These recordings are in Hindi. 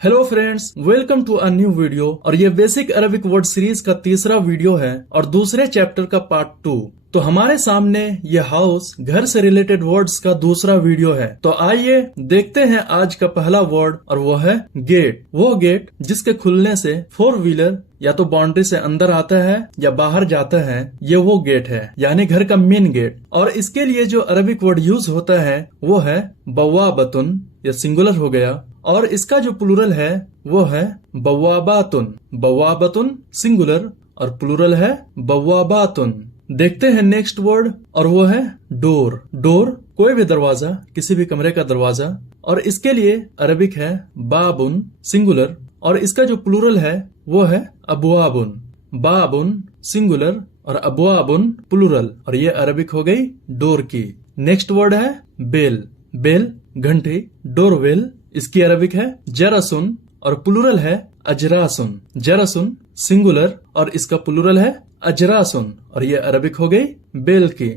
Hello friends, welcome to a new video. और ये बेसिक अरबिक वर्ड सीरीज का तीसरा वीडियो है और दूसरे चैप्टर का पार्ट 2। तो हमारे सामने ये हाउस, घर से रिलेटेड वर्ड्स का दूसरा वीडियो है। तो आइए देखते हैं आज का पहला वर्ड, और वो है गेट। वो गेट जिसके खुलने से 4 व्हीलर या तो बाउंड्री से अंदर आता है या बाहर जाता है, ये वो गेट है, यानी घर का मेन गेट। और इसके लिए जो अरबिक वर्ड यूज होता है वो है बवाबतुन, ये सिंगुलर हो गया। और इसका जो प्लूरल है वो है बवाबातुन। बवाबतुन सिंगुलर और प्लूरल है बवाबातुन। देखते हैं नेक्स्ट वर्ड, और वो है डोर। डोर कोई भी दरवाजा, किसी भी कमरे का दरवाजा। और इसके लिए अरबिक है बाबुन सिंगुलर, और इसका जो प्लूरल है वो है अबवाबुन। बाबुन सिंगुलर और अबवाबुन प्लूरल, और ये अरबिक हो गई डोर की। नेक्स्ट वर्ड है बेल। बेल घंटी, डोरवेल। इसकी अरबिक है जरासुन और प्लूरल है अजरासुन। जरासुन सिंगुलर और इसका प्लूरल है अजरासुन, और ये अरबिक हो गई बेल की।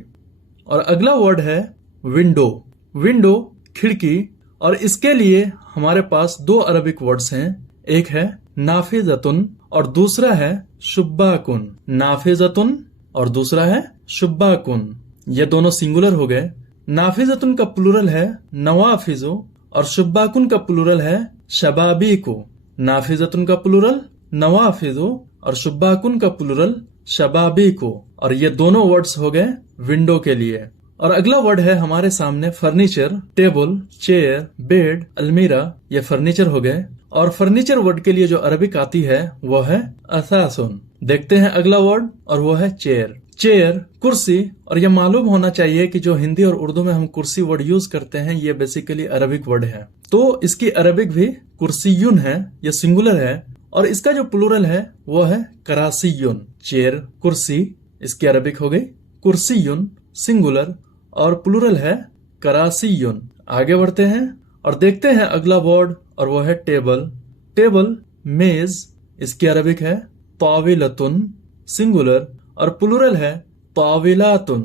और अगला वर्ड है विंडो। विंडो खिड़की, और इसके लिए हमारे पास 2 अरबिक वर्ड्स हैं। एक है नाफिजतुन और दूसरा है शुब्बाकुन। नाफिजतुन और दूसरा है शुब्बाकुन, ये दोनों सिंगुलर हो गए। नाफिजतुन का प्लूरल है नवाफिजो और शुब्बाकुन का प्लूरल है शबाबीको। नाफिजतुन का प्लूरल नवाफिजो और शुब्बाकुन का प्लूरल शबाबीको, और ये दोनों वर्ड्स हो गए विंडो के लिए। और अगला वर्ड है हमारे सामने फर्नीचर। टेबल, चेयर, बेड, अलमीरा, ये फर्नीचर हो गए। और फर्नीचर वर्ड के लिए जो अरबिक आती है वो है असासुन। देखते हैं अगला वर्ड, और वो है चेयर। चेयर कुर्सी, और ये मालूम होना चाहिए कि जो हिंदी और उर्दू में हम कुर्सी वर्ड यूज करते हैं ये बेसिकली अरबिक वर्ड है। तो इसकी अरबिक भी कुर्सीयुन है, ये सिंगुलर है। और इसका जो प्लूरल है वो है करासीयुन। चेयर कुर्सी, इसकी अरबिक हो गई कुर्सीयुन सिंगुलर, और प्लूरल है करासीयुन। आगे बढ़ते हैं और देखते हैं अगला वर्ड, और वो है टेबल। टेबल मेज, इसकी अरबिक है ताविलतुन सिंगुलर और प्लूरल है ताविलातुन।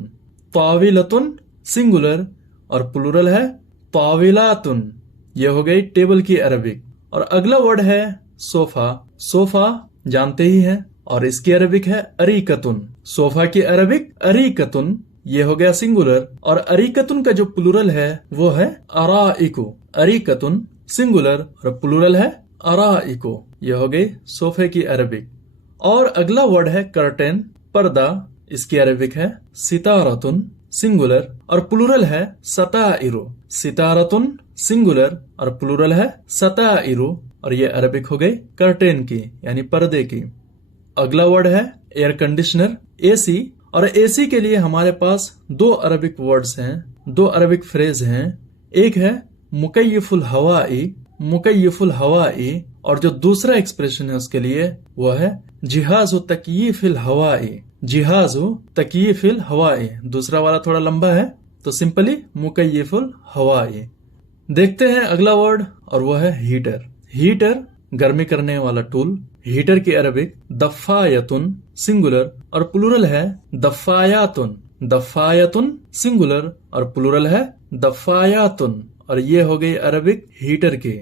ताविलतुन सिंगुलर और प्लूरल है ताविलातुन, ये हो गई टेबल की अरबिक। और अगला वर्ड है सोफा। सोफा जानते ही हैं, और इसकी अरबिक है अरीकतुन। सोफा की अरबिक अरीकतुन, ये हो गया सिंगुलर। और अरीकतुन का जो प्लूरल है वो है अराइको। अरीकतुन सिंगुलर और प्लूरल है अराइको, ये हो गई सोफे की अरबिक। और अगला वर्ड है कर्टेन, पर्दा। इसकी अरबिक है सितारतुन सिंगुलर और प्लूरल है सताइरो। सितारतुन सिंगुलर और प्लूरल है सताइरो, और ये अरबिक हो गई कर्टेन की, यानी पर्दे की। अगला वर्ड है एयर कंडीशनर, एसी। और एसी के लिए हमारे पास 2 अरबिक वर्ड्स हैं, 2 अरबिक फ्रेज हैं। एक है मुकय्यिफुल हवाई, मुकय्यिफुल हवाई, और जो दूसरा एक्सप्रेशन है उसके लिए वो है जिहाजु तकयीफिल हवाई। जिहाजु तकयीफिल हवाई, दूसरा वाला थोड़ा लंबा है तो सिंपली मुकय्यिफुल हवाई। देखते हैं अगला वर्ड, और वो है हीटर। हीटर गर्मी करने वाला टूल। हीटर की अरबिक दफ़ायतुन सिंगुलर और प्लूरल है दफ़ायातुन। दफ़ायतुन सिंगुलर और प्लूरल है दफ़ायातुन, और ये हो गई अरबिक हीटर की।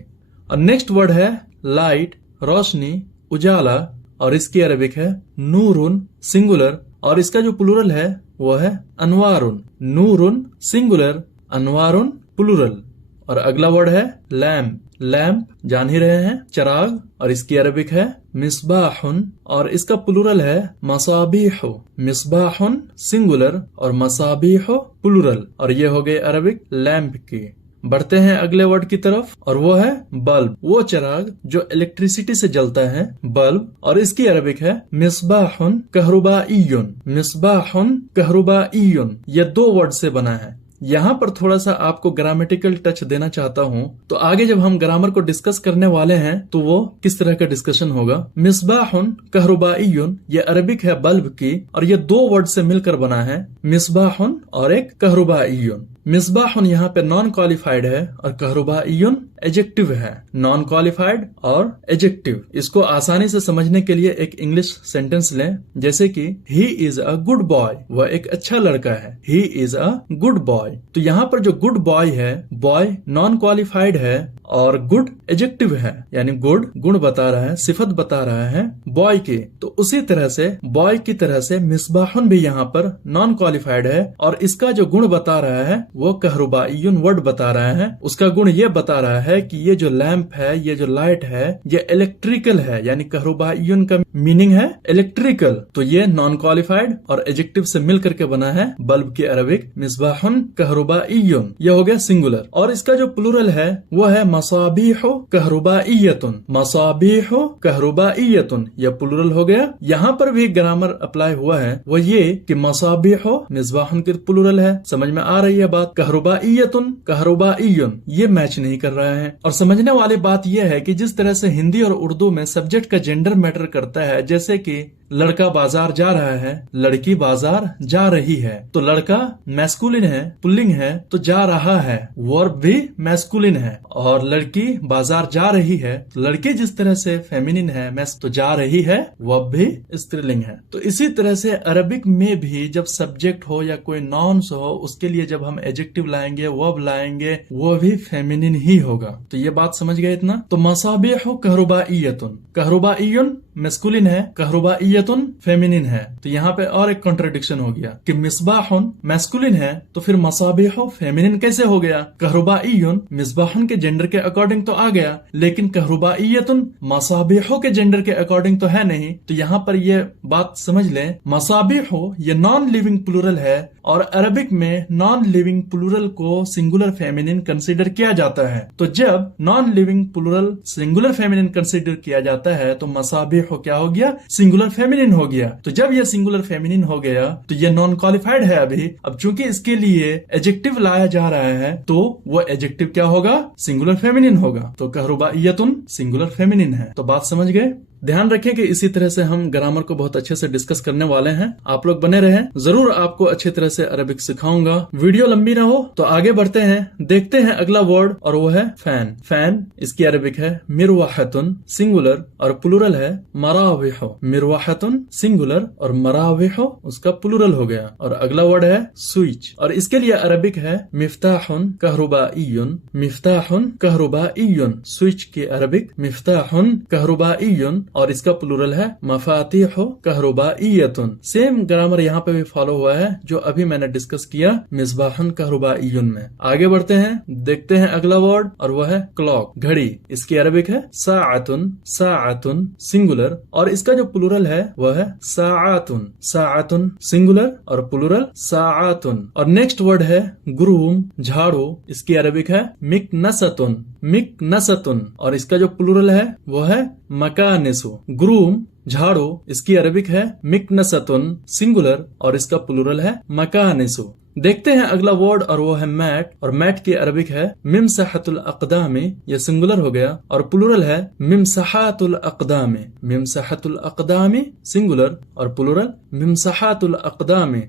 और नेक्स्ट वर्ड है लाइट, रोशनी, उजाला, और इसकी अरबिक है नूरुन सिंगुलर, और इसका जो प्लूरल है वो है अनवारुन। नूरुन सिंगुलर, अनवारुन प्लूरल। और अगला वर्ड है लैम्प। लैम्प जान ही रहे हैं, चराग, और इसकी अरबिक है मिसबाहुन, और इसका प्लूरल है मसाबीहु। मिसबाहुन सिंगुलर और मसाबीहु प्लूरल, और ये हो गए अरबिक लैम्प की। बढ़ते हैं अगले वर्ड की तरफ, और वो है बल्ब। वो चराग जो इलेक्ट्रिसिटी से जलता है, बल्ब, और इसकी अरबिक है मिसबाहुन कहरुबाइयुन। मिसबाहुन कहरुबाइयुन, ये 2 वर्ड से बना है। यहाँ पर थोड़ा सा आपको ग्रामेटिकल टच देना चाहता हूँ, तो आगे जब हम ग्रामर को डिस्कस करने वाले हैं तो वो किस तरह का डिस्कशन होगा। मिसबाहुन कहरुबाइयुन, ये अरबिक है बल्ब की, और ये 2 वर्ड से मिलकर बना है, मिसबाहुन और एक कहरुबाइयुन। मिसबाहुन यहाँ पे नॉन क्वालिफाइड है और कहरुबाइयुन एजेक्टिव है। नॉन क्वालिफाइड और एजेक्टिव, इसको आसानी से समझने के लिए एक इंग्लिश सेंटेंस लें, जैसे कि he is a good boy, वह एक अच्छा लड़का है। He is a good boy. तो यहाँ पर जो गुड बॉय है, बॉय नॉन क्वालिफाइड है और गुड एजेक्टिव है, यानी गुड गुण बता रहा है, सिफत बता रहा है बॉय की। तो उसी तरह से बॉय की तरह से मिसबाहुन भी यहाँ पर नॉन क्वालिफाइड है और इसका जो गुण बता रहा है वो कहरुबाइयुन वर्ड बता रहा है। उसका गुण ये बता रहा है कि ये जो लैंप है, ये जो लाइट है, ये इलेक्ट्रिकल है, यानी कहरुबाइयुन का मीनिंग है इलेक्ट्रिकल। तो ये नॉन क्वालिफाइड और एजेक्टिव से मिलकर के बना है बल्ब की अरबिक मिसबाहुन कहरुबाइयुन। यह हो गया सिंगुलर। और इसका जो प्लूरल है वो है मसाबीहु कहरुबाइयतुन। मसाबीहु कहरुबाइयतुन, यह प्लूरल हो गया। यहाँ पर भी ग्रामर अप्लाई हुआ है, वो ये कि मसाबीहु मिसबाहुन की प्लूरल है। समझ में आ रही है बात? कहरुबाइयतुन कहरुबाइयुन ये मैच नहीं कर रहा है। और समझने वाली बात यह है कि जिस तरह से हिंदी और उर्दू में सब्जेक्ट का जेंडर मैटर करता है, जैसे कि लड़का बाजार जा रहा है, लड़की बाजार जा रही है, तो लड़का मैस्कुलिन है, पुल्लिंग है, तो जा रहा है, वर्ब भी मैस्कुलिन है। और लड़की बाजार जा रही है, तो लड़की जिस तरह से फेमिनिन है, तो जा रही है, वर्ब भी स्त्रीलिंग है। तो इसी तरह से अरबिक में भी जब सब्जेक्ट हो या कोई नाउन्स हो, उसके लिए जब हम एडजेक्टिव लाएंगे, वर्ब लाएंगे, वो भी फेमिनिन ही होगा। तो ये बात समझ गए इतना? तो मसाबिहु कहरुबाइयतुन, कहरुबाइयुन मैस्कुलिन है, कहरुबाइयतुन फेमिनिन है। तो यहाँ पे और एक कॉन्ट्रडिक्शन हो गया कि मिसबाहुन मैस्कुलिन है, तो फिर मसाबिहु फेमिनिन कैसे हो गया? कहरुबाइयुन मिसबाहुन के जेंडर के अकॉर्डिंग तो आ गया, लेकिन कहरुबाइयतुन मसाबिहु के जेंडर के अकॉर्डिंग तो है नहीं। तो यहाँ पर ये बात समझ लें, मसाबिहु ये नॉन लिविंग प्लूरल है और अरबिक में नॉन लिविंग प्लूरल को सिंगुलर फेमिनिन कंसीडर किया जाता है। तो जब non living plural singular feminine consider किया जाता है तो मसाबिहु क्या हो गया? सिंगुलर फेमिनिन हो गया। तो जब ये सिंगुलर फेमिनिन हो गया तो ये नॉन क्वालिफाइड है अभी। अब चूंकि इसके लिए एडजेक्टिव लाया जा रहा है, तो वो एडजेक्टिव क्या होगा? सिंगुलर फेमिनिन होगा। तो कहरुबाइयतुन सिंगुलर फेमिनिन है। तो बात समझ गए? ध्यान रखें कि इसी तरह से हम ग्रामर को बहुत अच्छे से डिस्कस करने वाले हैं। आप लोग बने रहें, जरूर आपको अच्छी तरह से अरबिक सिखाऊंगा। वीडियो लंबी ना हो तो आगे बढ़ते हैं, देखते हैं अगला वर्ड और वो है फैन। फैन इसकी अरबिक है मिरवाहतुन, सिंगुलर और प्लूरल है मराविहु। मिरवाहतुन सिंगुलर और मराविहु उसका प्लूरल हो गया। और अगला वर्ड है स्विच और इसके लिए अरबिक है मिफ्ताहुन कहरुबाइयुन। मिफ्ताहुन कहरुबाइयुन, स्विच की अरबिक मिफ्ताहुन कहरुबाइयुन और इसका प्लूरल है मफातिहु कहरुबाइयतुन। सेम ग्रामर यहाँ पे भी फॉलो हुआ है जो अभी मैंने डिस्कस किया मिसबाहुन कहरुबाइयुन में। आगे बढ़ते हैं, देखते हैं अगला वर्ड और वह है क्लॉक, घड़ी। इसकी अरबिक है साअतुन। साअतुन सिंगुलर और इसका जो प्लूरल है वह है साअतुन। साअतुन सिंगुलर और प्लूरल साअतुन। और नेक्स्ट वर्ड है ग्रूम, झाड़ू। इसकी अरबिक है मिकनसतुन। मिकनसतुन और इसका जो प्लूरल है वह है मकानिसु। ग्रूम झाड़ू इसकी अरबिक है मिकनसतुन, सिंगुलर और इसका प्लूरल है मकानिसु। देखते हैं अगला वर्ड और वो है मैट और मैट की अरबिक है मिमसहतुल अक़दामी। यह सिंगुलर हो गया और प्लूरल है मिमसहातुल अक़दामी। मिमसहतुल अक़दामी सिंगुलर और प्लूरल मिमसहातुल अक़दामी।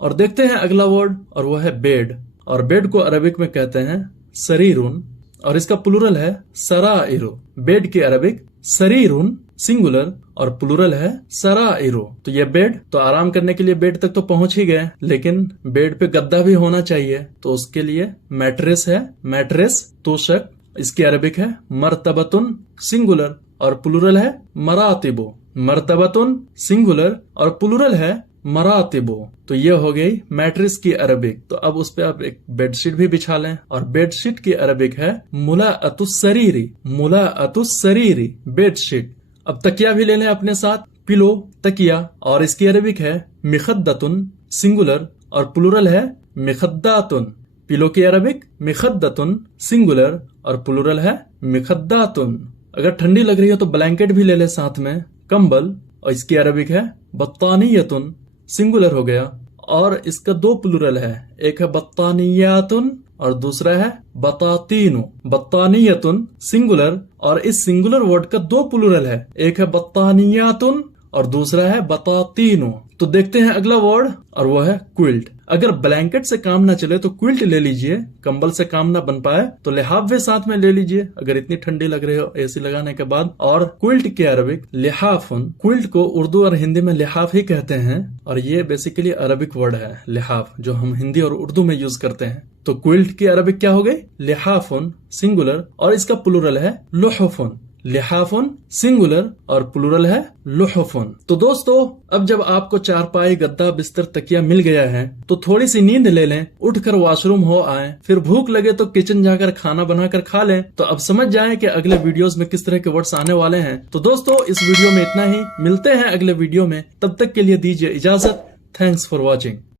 और देखते हैं अगला वर्ड और वो है बेड और बेड को अरबिक में कहते हैं सरीरुन और इसका प्लूरल है सराइरु। बेड की अरबिक सरीरुन सिंगुलर और प्लूरल है सराइरु। तो ये बेड, तो आराम करने के लिए बेड तक तो पहुंच ही गए, लेकिन बेड पे गद्दा भी होना चाहिए, तो उसके लिए मैट्रेस है। मैट्रेस तोशक, इसकी अरबिक है मर्तबतुन सिंगुलर और प्लूरल है मरातिबो। मर्तबतुन सिंगुलर और प्लूरल है मरातिबो। तो ये हो गई मैट्रेस की अरबिक। तो अब उस पे आप एक बेडशीट भी बिछा लें और बेडशीट की अरबिक है मुलाअतुस्सरीरी। मुलाअतुस्सरीरी बेडशीट। अब तकिया भी ले लें अपने साथ, पिलो तकिया और इसकी अरबिक है मिखद्दतुन सिंगुलर और प्लूरल है मिखद्दातुन। पिलो की अरबिक मिखद्दतुन सिंगुलर और प्लूरल है मिखद्दातुन। अगर ठंडी लग रही हो तो ब्लैंकेट भी ले ले साथ में, कंबल। और इसकी अरबिक है बत्तानियतुन, सिंगुलर हो गया और इसका दो प्लूरल है, एक है बत्तानियातुन और दूसरा है बतातीनु। बत्तानियतुन सिंगुलर और इस सिंगुलर वर्ड का दो प्लूरल है, एक है बत्तानियातुन और दूसरा है बतातीनु। तो देखते हैं अगला वर्ड, और वो है क्विल्ट। अगर ब्लैंकेट से काम ना चले तो क्विल्ट ले लीजिए, कंबल से काम ना बन पाए तो लिहाफ भी साथ में ले लीजिए अगर इतनी ठंडी लग रही हो एसी लगाने के बाद। और क्विल्ट के अरबिक लिहाफुन, क्विल्ट को उर्दू और हिंदी में लिहाफ ही कहते हैं, और ये बेसिकली अरबिक वर्ड है लिहाफ, जो हम हिंदी और उर्दू में यूज करते हैं। तो क्विल्ट की अरबिक क्या हो गई? लिहाफुन सिंगुलर, और इसका प्लूरल है लुहुफुन। लिहाफुन सिंगुलर और प्लूरल है लुहुफुन। तो दोस्तों, अब जब आपको चारपाई, गद्दा, बिस्तर, तकिया मिल गया है तो थोड़ी सी नींद ले लें, उठकर वॉशरूम हो आए, फिर भूख लगे तो किचन जाकर खाना बनाकर खा लें। तो अब समझ जाएं कि अगले वीडियोस में किस तरह के वर्ड्स आने वाले हैं। तो दोस्तों, इस वीडियो में इतना ही, मिलते हैं अगले वीडियो में, तब तक के लिए दीजिए इजाजत। Thanks for watching.